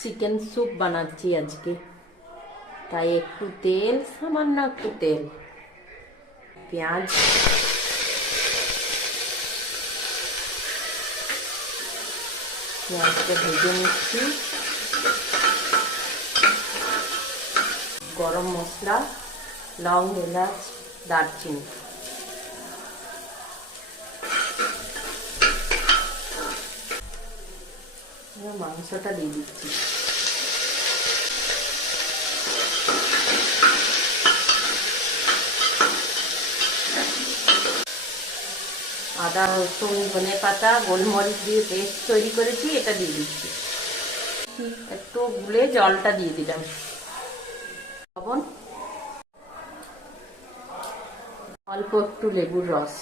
Chicken soup বানাচ্ছি আজকে, তাই একটু তেল, সামান্য একটু তেল, পেঁয়াজ, পেঁয়াজটা ভেজে নিচ্ছি, গরম মশলা, লং, এলাচ, দারচিনি, মাংসটা দিয়ে দিচ্ছি। আদা, রসুন, ধনে পাতা, গোলমরিচ দিয়ে পেস্ট তৈরি করেছি, এটা দিয়ে দিচ্ছি। একটু গুলে জলটা দিয়ে দিলাম। লবণ, অল্প একটু লেবুর রস।